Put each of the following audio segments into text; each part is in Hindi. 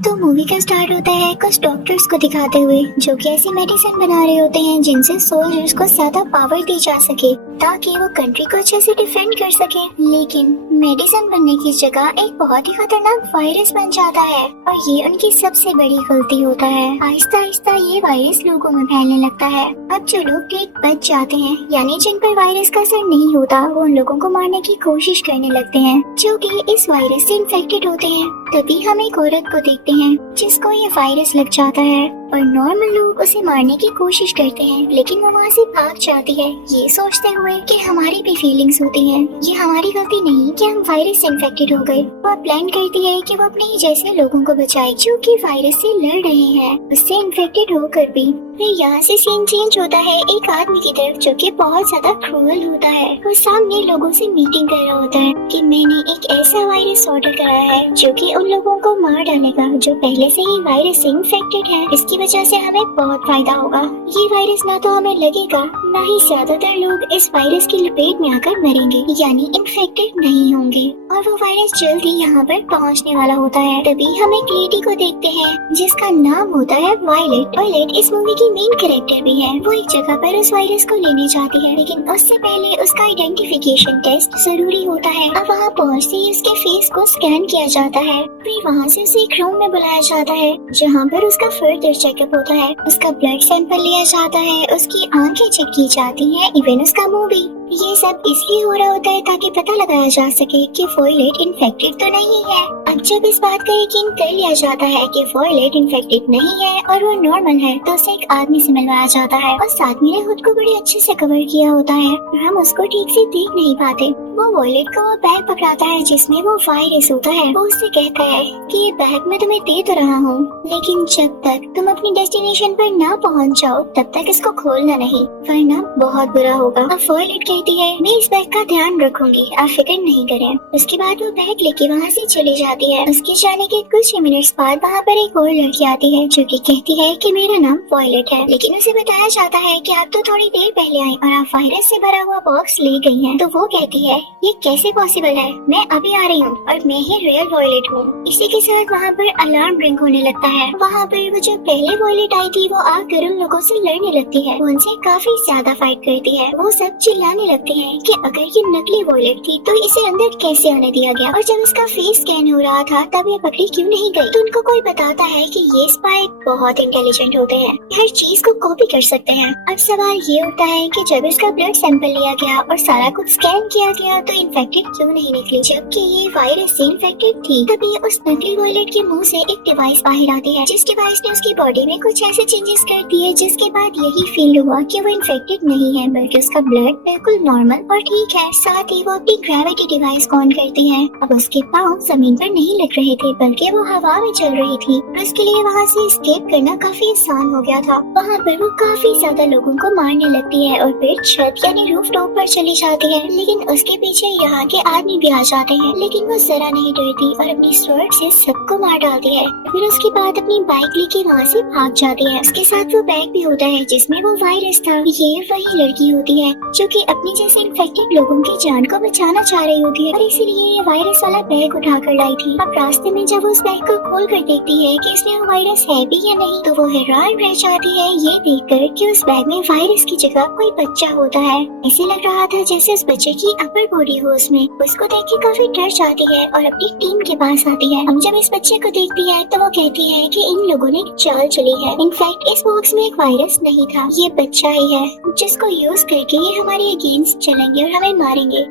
तो मूवी का स्टार्ट होता है कुछ डॉक्टर्स को दिखाते हुए जो कि ऐसी मेडिसिन बना रहे होते हैं जिनसे सोल्जर्स को ज्यादा पावर दी जा सके ताकि वो कंट्री को अच्छे से डिफेंड कर सके। लेकिन मेडिसिन बनने की जगह एक बहुत ही खतरनाक वायरस बन जाता है और ये उनकी सबसे बड़ी गलती होता है। आहिस्ता आहिस्ता ये वायरस लोगों में फैलने लगता है। अब जो लोग ठीक बच जाते हैं यानी जिन पर वायरस का असर नहीं होता वो उन लोगों को मारने की कोशिश करने लगते हैं जो कि इस वायरस से इन्फेक्टेड होते हैं। तभी हम एक औरत को देखते हैं जिसको ये वायरस लग जाता है और नॉर्मल लोग उसे मारने की कोशिश करते हैं लेकिन वो वहाँ से भाग जाती है ये सोचते हुए कि हमारी भी फीलिंग्स होती हैं, ये हमारी गलती नहीं कि हम वायरस से इन्फेक्टेड हो गए। वो प्लान करती है कि वो अपने ही जैसे लोगों को बचाए जो कि वायरस से लड़ रहे हैं उससे इन्फेक्टेड होकर भी। फिर यहाँ से सीन चेंज होता है एक आदमी की तरफ जो कि बहुत ज्यादा क्रूअल होता है। वो सामने लोगों से मीटिंग कर रहा होता है कि मैंने एक ऐसा वायरस ऑर्डर कराया है जो कि उन लोगों को मार डालेगा जो पहले से ही वायरस से इन्फेक्टेड है। इसकी वजह से हमें बहुत फायदा होगा। ये वायरस ना तो हमें लगेगा ना ही ज्यादातर लोग इस वायरस की लपेट में आकर मरेंगे यानी इन्फेक्टेड नहीं होंगे और वो वायरस जल्द ही यहाँ पर पहुँचने वाला होता है। तभी हम एक लेडी को देखते हैं जिसका नाम होता है वायलेट। वायलेट इस मूवी की मेन कैरेक्टर भी है। वो एक जगह पर उस वायरस को लेने जाती है लेकिन उससे पहले उसका आइडेंटिफिकेशन टेस्ट जरूरी होता है। अब वहाँ पहुँचते ही उसके फेस को स्कैन किया जाता है। फिर वहाँ से उसे एक रूम में बुलाया जाता है जहाँ पर उसका फर्दर चेकअप होता है। उसका ब्लड सैंपल लिया जाता है, उसकी आंखें चेक की जाती हैं, इवन उसका मुंह भी। ये सब इसलिए हो रहा होता है ताकि पता लगाया जा सके कि वॉयलेट इन्फेक्टेड तो नहीं है। अब जब इस बात का यकीन कर लिया जाता है कि वॉयलेट इन्फेक्टेड नहीं है और वो नॉर्मल है तो उसे एक आदमी से मिलवाया जाता है और उस आदमी ने खुद को बड़े अच्छे से कवर किया होता है और हम उसको ठीक से देख नहीं पाते। वो वॉयलेट को वो बैग पकड़ाता है जिसमें वो वायरस होता है। वो उससे कहता है कि ये बैग मैं तुम्हें दे तो रहा हूँ लेकिन जब तक तुम अपनी डेस्टिनेशन पर ना पहुँच जाओ तब तक इसको खोलना नहीं वरना बहुत बुरा होगा। अब वॉयलेट कहती है मैं इस बैग का ध्यान रखूंगी, आप फिक्र नहीं करें। उसके बाद वो बैग लेके वहाँ से चली जाती है। उसके जाने के कुछ ही मिनट्स बाद वहाँ पर एक और लड़की आती है जो कि कहती है कि मेरा नाम वॉयलेट है लेकिन उसे बताया जाता है कि आप तो थोड़ी देर पहले आई और आप वायरस से भरा हुआ बॉक्स ले गई हैं। तो वो कहती है ये कैसे पॉसिबल है, मैं अभी आ रही हूँ और मैं ही रियल वॉयलेट हूँ। इसी के साथ वहाँ पर अलार्म रिंग होने लगता है। वहाँ पर वो जो पहले वॉयलेट आई थी वो आकर उन लोगों से लड़ने लगती है। वो उनसे काफी ज्यादा फाइट करती है। वो सब चिल्लाने लगते हैं कि अगर ये नकली वॉयलेट थी तो इसे अंदर कैसे आने दिया गया और जब उसका फेस स्कैन हो रहा था तब ये पकड़ी क्यों नहीं गई। तो उनको कोई बताता है कि ये स्पाई बहुत इंटेलिजेंट होते हैं, हर चीज को कॉपी कर सकते हैं। अब सवाल ये उठता है कि जब इसका ब्लड सैंपल लिया गया और सारा कुछ स्कैन किया गया तो इन्फेक्टेड क्यों नहीं निकली जबकि ये वायरस से इन्फेक्टेड थी। तभी उस नकली वॉयलेट के मुंह से एक डिवाइस बाहर आती है जिस डिवाइस ने उसकी बॉडी में कुछ ऐसे चेंजेस कर दिए जिसके बाद यही फील हुआ कि वो इन्फेक्टेड नहीं है बल्कि उसका ब्लड बिल्कुल नॉर्मल और ठीक है। साथ ही वो अपनी ग्रेविटी डिवाइस ऑन करती है। अब उसके पाँव जमीन पर नहीं लग रहे थे बल्कि वो हवा में चल रही थी। उसके लिए वहाँ से एस्केप करना काफी आसान हो गया था। वहाँ पर वो काफी ज्यादा लोगों को मारने लगती है और फिर छत यानी रूफ टॉप पर चली जाती है लेकिन उसके पीछे यहाँ के आदमी भी आ जाते हैं लेकिन वो जरा नहीं डरती और अपनी स्वॉर्ड से सबको मार डालती है। फिर उसके बाद अपनी बाइक लेके वहाँ से भाग जाती है। उसके साथ वो बैग भी होता है जिसमें वो वायरस था। ये वही लड़की होती है जो कि अपनी जैसे इन्फेक्टेड लोगों की जान को बचाना चाह रही होती है और इसीलिए ये वायरस वाला बैग उठा कर लाई थी। अब रास्ते में जब उस बैग को खोल कर देखती है कि इसमें वायरस है भी या नहीं तो वो हैरान रह जाती है ये देखकर कि उस बैग में वायरस की जगह कोई बच्चा होता है। ऐसे लग रहा था जैसे उस बच्चे की अपर बॉडी हो उसमें। उसको देख के काफी डर जाती है और अपनी टीम के पास आती है। हम जब इस बच्चे को देखती है तो वो कहती है कि इन लोगों ने एक चाल चली है। इनफैक्ट इस बॉक्स में एक वायरस नहीं था, ये बच्चा ही है जिसको यूज करके ये हमारे अगेंस्ट चलेंगे और हमें मारेंगे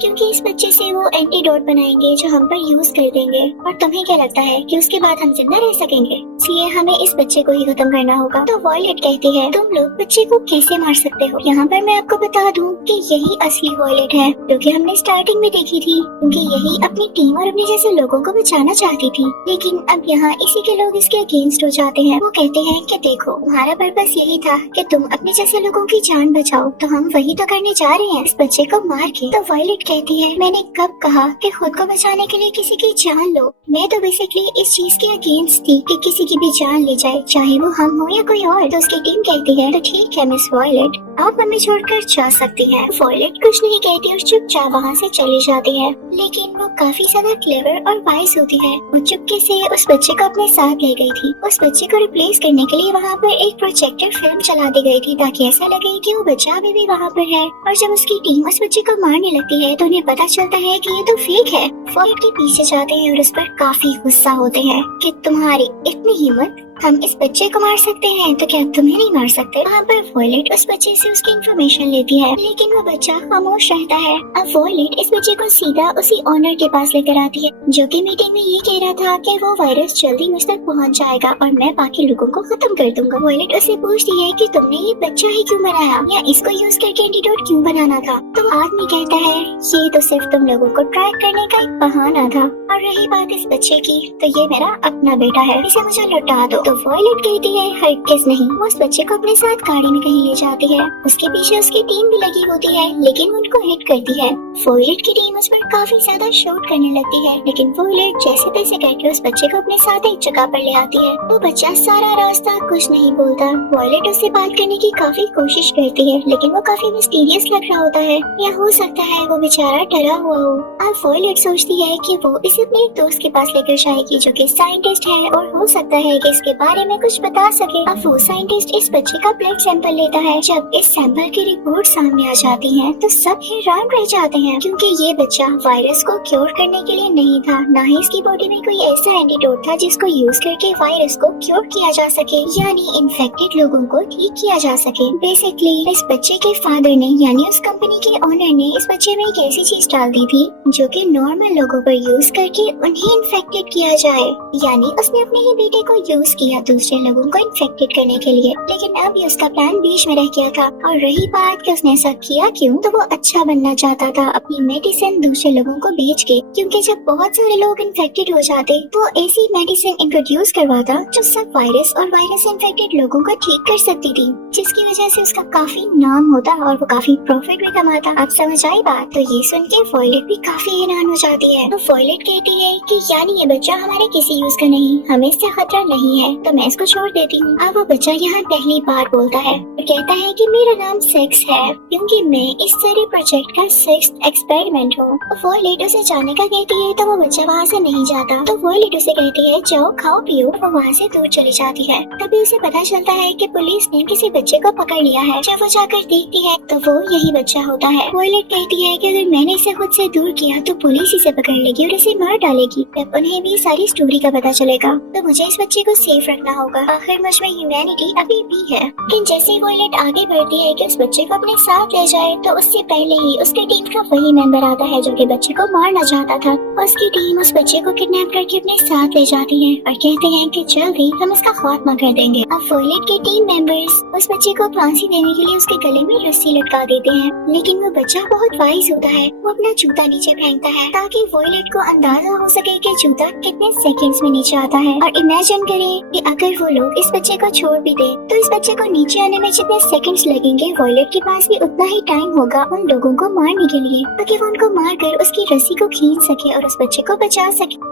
क्योंकि इस बच्चे से वो एंटीडोट बनाएंगे जो हम पर यूज कर देंगे। और तुम्हें क्या लगता है कि उसके बाद हम जिंदा रह सकेंगे? इसलिए हमें इस बच्चे को ही खत्म करना होगा। तो वॉयलेट कहती है तुम लोग बच्चे को कैसे मार सकते हो? यहाँ पर मैं आपको बता दूं कि यही असली वॉयलेट है क्योंकि हमने स्टार्टिंग में देखी थी क्योंकि यही अपनी टीम और अपने जैसे लोगों को बचाना चाहती थी। लेकिन अब यहाँ इसी के लोग इसके अगेंस्ट हो जाते हैं। वो कहते हैं कि देखो हमारा पर्पस यही था कि तुम अपने जैसे लोगों की जान बचाओ तो हम वही तो करने जा रहे हैं इस बच्चे को मार के। तो वॉयलेट कहती है, मैंने कब कहा कि खुद को बचाने के लिए किसी की जान लो। मैं तो बेसिकली इस चीज के अगेंस्ट थी कि किसी की भी जान ले जाए, चाहे वो हम हो या कोई और। तो उसकी टीम कहती है, तो ठीक है मिस वॉयलेट, आप हमें छोड़कर जा सकती हैं। वॉयलेट कुछ नहीं कहती और चुपचाप वहाँ से चली जाती है। लेकिन वो काफी ज्यादा क्लेवर और वाइज होती है। वो चुपके से उस बच्चे को अपने साथ ले गई थी। उस बच्चे को रिप्लेस करने के लिए वहाँ पर एक प्रोजेक्टर फिल्म चला दी गई थी, ताकि ऐसा लगे कि वो बच्चा अभी भी वहाँ पर है। और जब उसकी टीम उस बच्चे को मारने लगती है तो उन्हें पता चलता है कि ये तो फेक है। वॉयलेट के पीछे जाते हैं और उस पर काफी गुस्सा होते हैं कि तुम्हारी इतनी हिम्मत, हम इस बच्चे को मार सकते हैं तो क्या तुम्हें नहीं मार सकते। वहाँ पर वॉयलेट उस बच्चे से उसकी इन्फॉर्मेशन लेती है, लेकिन वो बच्चा खामोश रहता है। अब वॉयलेट इस बच्चे को सीधा उसी ऑनर के पास लेकर आती है, जो कि मीटिंग में ये कह रहा था कि वो वायरस जल्दी मुझ तक पहुँच जाएगा और मैं बाकी लोगों को खत्म कर दूंगा। वॉयलेट उससे पूछती है कि तुमने ये बच्चा ही क्यों बनाया या इसको यूज करके एंटीडोट क्यों बनाना था। तो आदमी कहता है, ये तो सिर्फ तुम लोगों को ट्रैक करने का एक बहाना था, और रही बात इस बच्चे की, तो ये मेरा अपना बेटा है, इसे मुझे लौटा दो। तो वॉयलेट कहती है, हरगिज़ नहीं। वो उस बच्चे को अपने साथ गाड़ी में कहीं ले जाती है। उसके पीछे उसकी टीम भी लगी होती है, लेकिन उनको हिट करती है। वॉयलेट की टीम उस पर काफी ज्यादा शूट करने लगती है, लेकिन वॉयलेट जैसे तैसे करके उस बच्चे को अपने साथ एक जगह पर ले आती है। वो बच्चा सारा रास्ता कुछ नहीं बोलता। वॉयलेट उससे बात करने की काफी कोशिश करती है, लेकिन वो काफी मिस्टीरियस लग रहा होता है, या हो सकता है वो बेचारा डरा हुआ हो। अब वॉयलेट सोचती है कि वो इसे अपने एक दोस्त के पास लेकर जाएगी, जो कि साइंटिस्ट है और हो सकता है कि इसके बारे में कुछ बता सके। अब वो साइंटिस्ट इस बच्चे का ब्लड सैंपल लेता है। जब इस सैंपल की रिपोर्ट सामने आ जाती है तो सब हैरान रह जाते हैं, क्योंकि ये बच्चा वायरस को क्योर करने के लिए नहीं था, ना ही इसकी बॉडी में कोई ऐसा एंटीडोट था जिसको यूज करके वायरस को क्योर किया जा सके, यानी इन्फेक्टेड लोगों को ठीक किया जा सके। बेसिकली इस बच्चे के फादर ने, यानी उस कंपनी के ओनर ने इस बच्चे में एक ऐसी चीज डाल दी थी जो कि नॉर्मल लोगों पर यूज करके उन्हें इन्फेक्टेड किया जाए, यानी उसने अपने ही बेटे को यूज किया दूसरे लोगों को इन्फेक्टेड करने के लिए। लेकिन अब ये उसका प्लान बीच में रह गया था। और रही बात कि उसने ऐसा किया क्यों, तो वो अच्छा बनना चाहता था, अपनी मेडिसिन दूसरे लोगों को बेच के, क्योंकि जब बहुत सारे लोग इन्फेक्टेड हो जाते तो ऐसी मेडिसिन इंट्रोड्यूस करवाता जो सब वायरस और वायरस इन्फेक्टेड लोगों को ठीक कर सकती थी, जिसकी वजह से उसका काफी नाम होता और वो काफी प्रॉफिट भी कमाता। अब समझ आई बात। तो ये सुन के वॉयलेट भी काफी हैरान हो जाती है। तो वॉयलेट कहती है कि यानी ये बच्चा हमारे किसी यूज का नहीं, हमें इससे खतरा नहीं है, तो मैं इसको छोड़ देती हूँ। अब वो बच्चा यहाँ पहली बार बोलता है और कहता है कि मेरा नाम सेक्स है, क्योंकि मैं इस सारे प्रोजेक्ट का 6th एक्सपेरिमेंट हूँ। वॉयलेट उसे जाने का कहती है तो वो बच्चा वहाँ से नहीं जाता। तो वॉयलेट उसे कहती है, जाओ खाओ पियो। वो वहाँ से दूर चली जाती है। तभी उसे पता चलता है कि पुलिस ने किसी बच्चे को पकड़ लिया है। जब वो जाकर देखती है तो वो यही बच्चा होता है। वॉयलेट कहती है कि अगर मैंने इसे खुद से दूर किया तो पुलिस इसे पकड़ लेगी और इसे मार डालेगी। तब उन्हें भी सारी स्टोरी का पता चलेगा, तो मुझे इस बच्चे को सेफ रखना होगा। आखिर मुझ में ह्यूमैनिटी अभी भी है। लेकिन जैसे ही वॉयलेट आगे बढ़ती है कि उस बच्चे को अपने साथ ले जाए, तो उससे पहले ही उसकी टीम का वही मेंबर आता है जो कि बच्चे को मारना चाहता था। उसकी टीम उस बच्चे को किडनैप करके अपने साथ ले जाती है और कहते हैं कि जल्दी हम इसका खात्मा कर देंगे। अब वॉयलेट के टीम मेंबर्स उस बच्चे को फांसी देने के लिए उसके गले में रस्सी लटका देते हैं, लेकिन वो बच्चा बहुत वाइज होता है। वो अपना जूता नीचे फेंकता है ताकि वॉयलेट को अंदाजा हो सके कि जूता कितने सेकंड्स में नीचे आता है। और इमेजिन करें कि अगर वो लोग इस बच्चे को छोड़ भी दे तो इस बच्चे को नीचे आने में जितने सेकंड्स लगेंगे, वॉयलेट के पास भी उतना ही टाइम होगा उन लोगों को मारने के लिए, ताकि वो उनको मारकर उसकी रस्सी को खींच सके और उस बच्चे को बचा सके।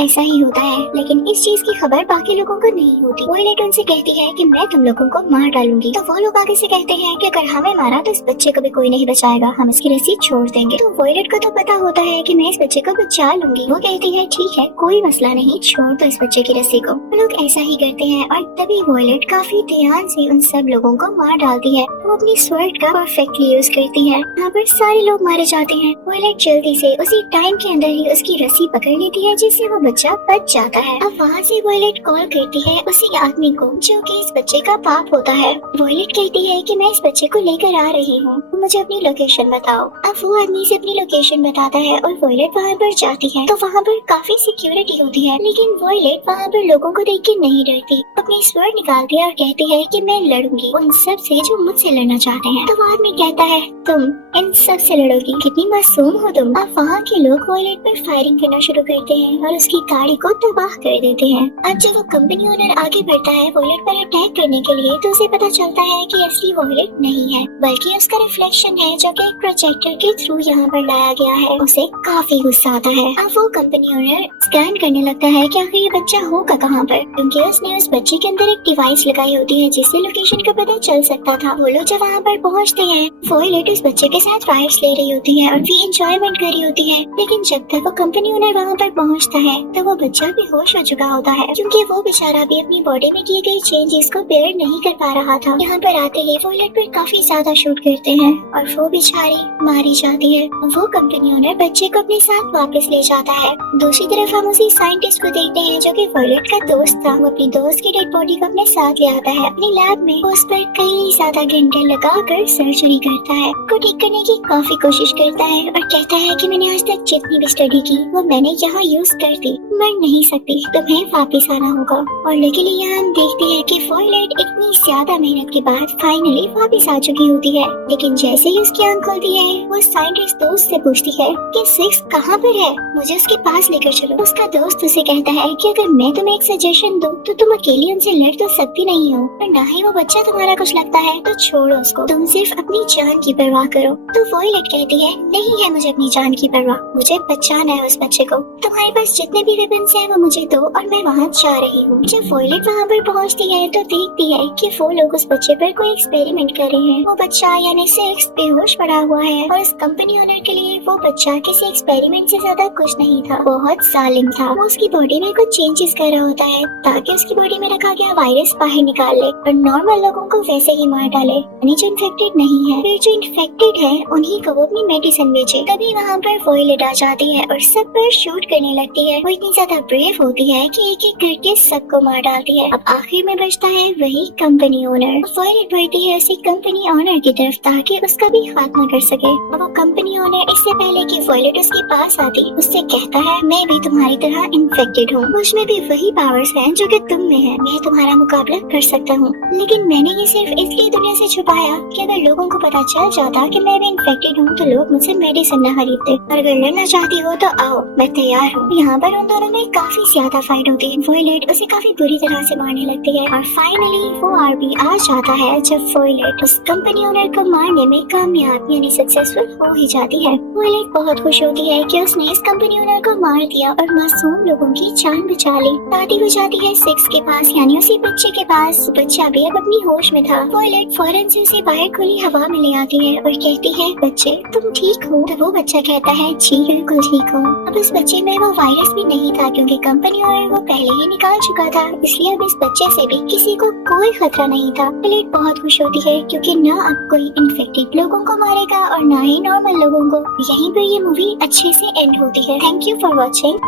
ऐसा ही होता है, लेकिन इस चीज की खबर बाकी लोगों को नहीं होती। वॉयलेट उनसे कहती है कि मैं तुम लोगों को मार डालूंगी। तो वो लोग आगे से कहते हैं कि अगर हमें मारा तो इस बच्चे को भी कोई नहीं बचाएगा, हम इसकी रस्सी छोड़ देंगे। तो वॉयलेट को तो पता होता है कि मैं इस बच्चे को बचा लूंगी। वो कहती है ठीक है, कोई मसला नहीं, छोड़ दो इस बच्चे की रस्सी को। वो लोग ऐसा ही करते हैं और तभी वॉयलेट काफी ध्यान से उन सब लोगों को मार डालती है। वो अपनी स्वर्ड का परफेक्टली यूज करती है। यहाँ पर सारे लोग मारे जाते हैं। वॉयलेट जल्दी से उसी टाइम के अंदर ही उसकी रस्सी पकड़ लेती है, जिससे वो बच्चा बच जाता है। अब वहाँ से वॉयलेट कॉल करती है उसी आदमी को जो कि इस बच्चे का बाप होता है। वॉयलेट कहती है कि मैं इस बच्चे को लेकर आ रही हूँ, तो मुझे अपनी लोकेशन बताओ। अब वो आदमी से अपनी लोकेशन बताता है और वॉयलेट वहाँ पर जाती है। तो वहाँ पर काफी सिक्योरिटी होती है, लेकिन वॉयलेट वहाँ पर लोगों को देख के नहीं डरती। अपनी स्वर्ड निकालती है और कहती है कि मैं लड़ूंगी उन सब से जो मुझसे लड़ना चाहते हैं। तो वो आदमी कहता है तुम इन सब से लड़ोगी, कितनी मासूम हो तुम। अब वहाँ के लोग वॉयलेट पर फायरिंग करना शुरू करते हैं और उसकी गाड़ी को तबाह कर देते हैं। अब जब वो कंपनी ओनर आगे बढ़ता है वॉयलेट पर अटैक करने के लिए तो उसे पता चलता है कि असली वॉयलेट नहीं है बल्कि उसका रिफ्लेक्शन है जो कि एक प्रोजेक्टर के थ्रू यहाँ पर लाया गया है। उसे काफी गुस्सा आता है। अब वो कंपनी ओनर स्कैन करने लगता है कि आखिर ये बच्चा होगा कहाँ पर, क्योंकि उसने उस बच्चे के अंदर एक डिवाइस लगाई होती है जिससे लोकेशन का पता चल सकता था। वो लोग जब वहाँ पर पहुँचते हैं वॉयलेट उस बच्चे के साथ राइड्स ले रही होती है और भी एंजॉयमेंट कर रही होती है। लेकिन जब तक वो कंपनी ओनर वहाँ पर पहुँचता है तो वो बच्चा बेहोश हो चुका होता है, क्योंकि वो बेचारा भी अपनी बॉडी में किए गए चेंजेस को बेयर नहीं कर पा रहा था। यहाँ पर आते ही वॉयलेट पर काफी ज्यादा शूट करते हैं और वो बेचारी मारी जाती है। वो कंपनी ओनर बच्चे को अपने साथ वापस ले जाता है। दूसरी तरफ हम उसी साइंटिस्ट को देखते हैं जो कि वॉयलेट का दोस्त था। वो अपनी दोस्त की डेड बॉडी को अपने साथ ले आता है अपनी लैब में। उस पर कई ज्यादा घंटे लगाकर सर्जरी करता है, को ठीक करने की काफी कोशिश करता है और कहता है कि मैंने आज तक जितनी भी स्टडी की वो मैंने यहाँ यूज कर दी, मर नहीं सकती, तुम्हें वापस आना होगा। और लेकिन यहाँ हम देखते हैं कि वॉयलेट इतनी ज्यादा मेहनत के बाद फाइनली वापस आ चुकी होती है। लेकिन जैसे ही उसकी आंख खुलती है वो साइंटिस्ट दोस्त से पूछती है कि सिक्स कहाँ पर है, मुझे उसके पास लेकर चलो। उसका दोस्त उसे कहता है कि अगर मैं तुम्हें एक सजेशन दूं तो तुम अकेली उनसे लड़ तो सकती नहीं हो, और ना ही वो बच्चा तुम्हारा कुछ लगता है, तो छोड़ो उसको, तुम सिर्फ अपनी जान की परवाह करो। तो वॉयलेट कहती है नहीं है मुझे अपनी जान की परवाह, मुझे बचाना है उस बच्चे को। तुम्हारे पास जितने भी वेपन्स हैं वो मुझे दो और मैं वहाँ जा रही हूँ। जब वॉयलेट वहाँ पर पहुँचती है तो देखती है कि वो लोग उस बच्चे पर कोई एक्सपेरिमेंट कर रहे हैं। वो बच्चा यानी सिक्स बेहोश पड़ा हुआ है और इस कंपनी ओनर के लिए वो बच्चा किसी एक्सपेरिमेंट से ज्यादा कुछ नहीं था, बहुत जालिम था। वो उसकी बॉडी में कुछ चेंजेस कर रहा होता है ताकि उसकी बॉडी में रखा गया वायरस बाहर निकाल ले और नॉर्मल लोगों को वैसे ही मार डाले, यानी जो इन्फेक्टेड नहीं है। फिर जो इन्फेक्टेड है उन्हीं को वो अपनी मेडिसिन बेचे। तभी वहाँ पर वॉयलेट आ जाती है और सब पर शूट करने लगती है। वो इतनी ज्यादा ब्रेव होती है कि एक एक करके सबको मार डालती है। अब आखिर में बचता है वही कंपनी ओनर। वॉयलेट बढ़ती है उसी कंपनी ओनर की तरफ ताकि उसका भी खात्मा कर सके। अब वो कंपनी ओनर इससे पहले कि वॉयलेट उसके पास आती उससे कहता है मैं भी तुम्हारी तरह इन्फेक्टेड हूँ, मुझमें भी वही पावर्स हैं जो कि तुम में है, मैं तुम्हारा मुकाबला कर सकता हूँ। लेकिन मैंने ये सिर्फ इसलिए दुनिया से छुपाया कि अगर लोगों को पता चल जाता कि मैं भी इन्फेक्टेड हूँ तो लोग मुझसे मेडिसिन न खरीदते। और अगर लड़ना चाहती हो तो आओ, मैं तैयार हूँ। यहाँ पर उन दोनों में काफी ज्यादा फाइट होती है। वॉयलेट उसे काफी बुरी तरह से मारने लगती है और फाइनली वो आरबी आ जाता है जब वॉयलेट उस कंपनी ओनर को मारने में कामयाब यानी सक्सेसफुल हो ही जाती है। वॉयलेट बहुत खुश होती है कि उसने इस कंपनी ओनर को मार दिया और मासूम लोगों की जान बचा ली। दादी हो जाती है सिक्स के पास यानी उसी बच्चे के पास। बच्चा भी अब अपनी होश में था। वॉयलेट फौरन से उसे बाहर खुली हवा में ले आती है और कहती है बच्चे तुम ठीक हो? तो वो बच्चा कहता है जी बिल्कुल ठीक हूँ। अब उस बच्चे में वो वायरस भी नहीं था क्योंकि कंपनी ओनर वो पहले ही निकाल चुका था, इसलिए अब इस बच्चे से भी किसी को कोई खतरा नहीं था। वॉयलेट बहुत खुश होती है क्योंकि न अब कोई इन्फेक्टेड लोगों को मारेगा और न ही नॉर्मल लोगों को। यहीं पर ये मूवी अच्छे से एंड होती है। Thank you for watching.